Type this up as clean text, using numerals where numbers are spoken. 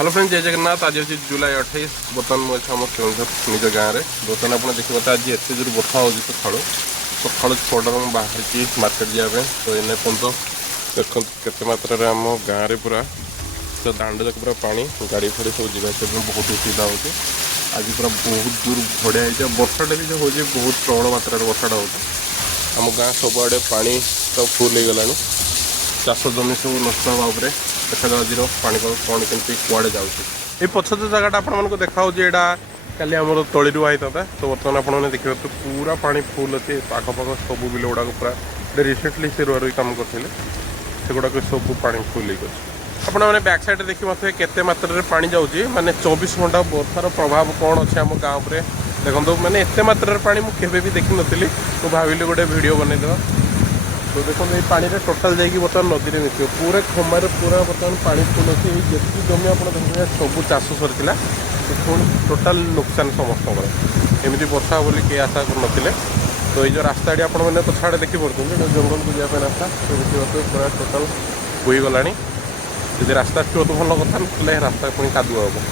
Hello friend, जय जगन्नाथ। आज हूँ जुलाई 28। बर्तमान मुझे आम केन्दुझर निज गाँव में। बर्तमान आप देखिए आज एत जोर बर्षा हो सका सका 6टा बाहर मार्केट जावाई। तो एने पर्यटन देखो केते मात्रा आम गाँव में पूरा तो दांड जाक पूरा पानी गाड़ी फाड़ी सब जावाई बहुत असुविधा होती। आज पूरा बहुत दूर भड़िया हो बर्षाटा भी जो हो बहुत प्रबल मात्रा बर्षाटा हो आम गाँ सबुआड़े पानी सब फुल हो गला। चाष जमी सब नष्ट हवा देखा आज पाणीपाग कौन केमती कुआड़े जाऊँगी। पछत जगह आपको देखा यहाँ काली आम तली रुआ होता। तो बर्तमान आपने देखिए तो पूरा पानी फुल अच्छे आखपाख सब बिल गुड़ाक पूरा रिसेंटली से रुआ रुई कम करते से गुड़ाक सब पानी फुल हो। आपने बैक साइड देखिए मतलब केते मात्रा पानी जाऊँगी माने 24 घंटा बर्षार प्रभाव कौन अच्छे आम गाँव में देखो मैंने एत मात्रा पानी मुझे भी देखी नी तो भाविली गोटे वीडियो बनईदेवा। तो देखो ये पानी टोटाल जाकि बर्तमान नदी में मिसिव पूरा खमार पूरा बर्तमान पानी फुल अच्छी जी जमी आप देखिए सब चाष सरीला पुणी टोटाल नुकसान समस्त एमती वर्षा बोली किए आशा कर। तो ये जो रास्ता आपने पछाड़े देखिपे जंगल को जावाई रास्ता तो देखिए पूरा टोटाल बोईगला। यदि रास्ता तो भल कथा ना रास्ता पुणी कादुआ हम।